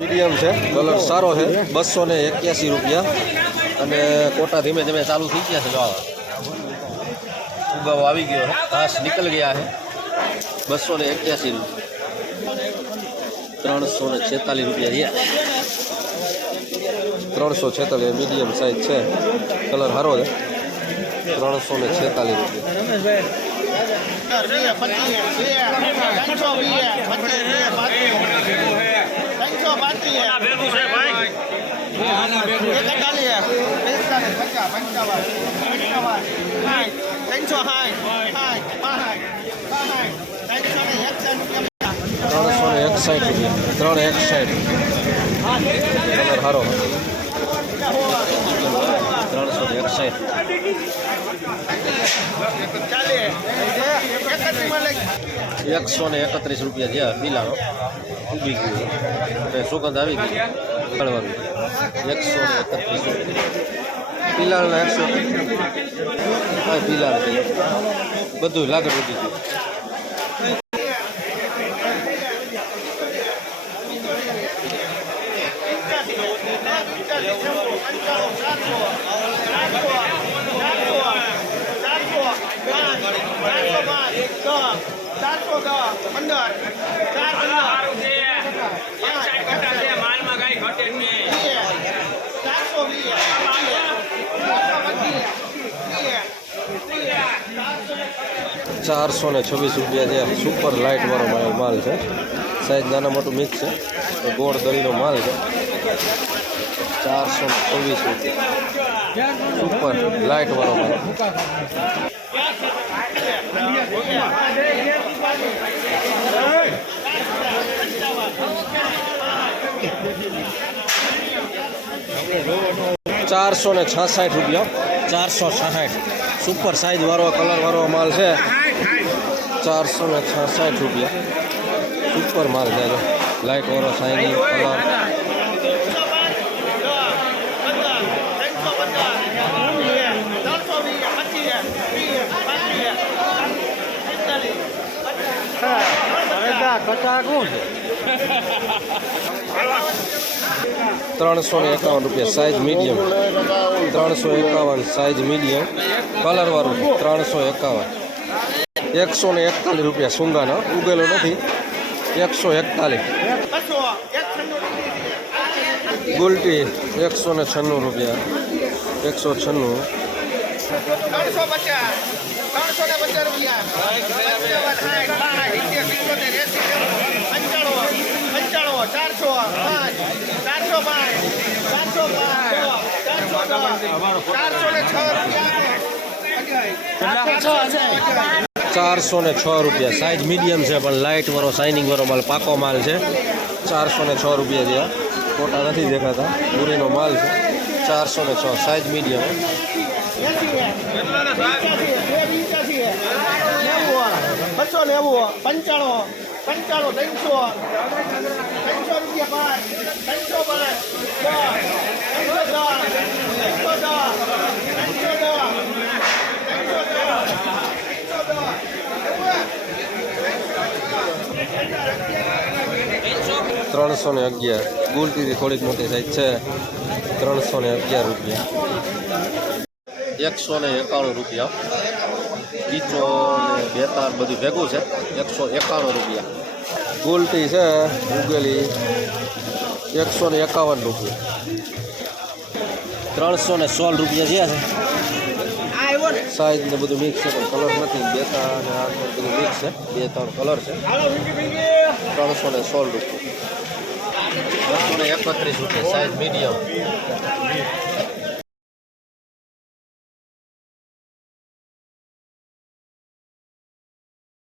Medium છે, colour સારો છે, 281 રૂપિયા અને કોટા ધીમે ધીમે ચાલુ થઈ ગયા છે. જો ઉગાવો આવી ગયો છે, ઘાસ નીકળ ગયા છે. 281 રૂપિયા, 346 રૂપિયા રહ્યા. 346 મીડિયમ સાઇઝ છે, કલર સારો છે. 346 રૂપિયા. 361 કલર સારો. 131 રૂપિયા થયા. પીલાનો ઉગી ગયું અને સુગંધ આવી ગઈ કળવાની. 131 પીલાના 131 પીલા બધું લાગડ ઉગી ગયું. ₹426 રૂપિયા છે. સુપર લાઇટ વાળો માલ છે. સાઈઝ નાના મોટું મિક્સ છે. ગોળ દળીનો માલ છે. 426 રૂપિયા સુપર લાઇટ વાળો માલ. ₹466 રૂપિયા. 466 સુપર સાઇઝ વાળો કલર વાળો માલ છે. 466 રૂપિયા સુપર માલ છે. લાઇટ વાળો શાઇનિંગ કલર. ₹351 રૂપિયા size medium. 351 size medium colour વાળું. 351 141 રૂપિયા સુંગાનો ઉગેલો નથી. 141 ગુલટી. 196 રૂપિયા. 196 406 રૂપિયા સાઇઝ મીડિયમ છે પણ લાઇટ વાળો શાઇનિંગ વાળો માલ પાકો માલ છે. 406 રૂપિયા થયા. ફોટા નથી દેખાતા. પૂરીનો માલ છે. 406 સાઇઝ મીડિયમ. 311 ગુલટીથી થોડીક મોટી સાઈઝ છે. 311 રૂપિયા. 191 રૂપિયા. કીચો ને બેતાર બધું ભેગું છે. 191 રૂપિયા ગુલટી છે ઉગેલી. 151 રૂપિયા. 316 રૂપિયા થયા છે. સાઈઝ ને બધું મિક્સ છે પણ કલર નથી. બેતાર ને આ બધું મિક્સ છે. 2-3 કલર છે. 316 રૂપિયા. 231 રૂપિયા સાઈઝ મીડિયમ.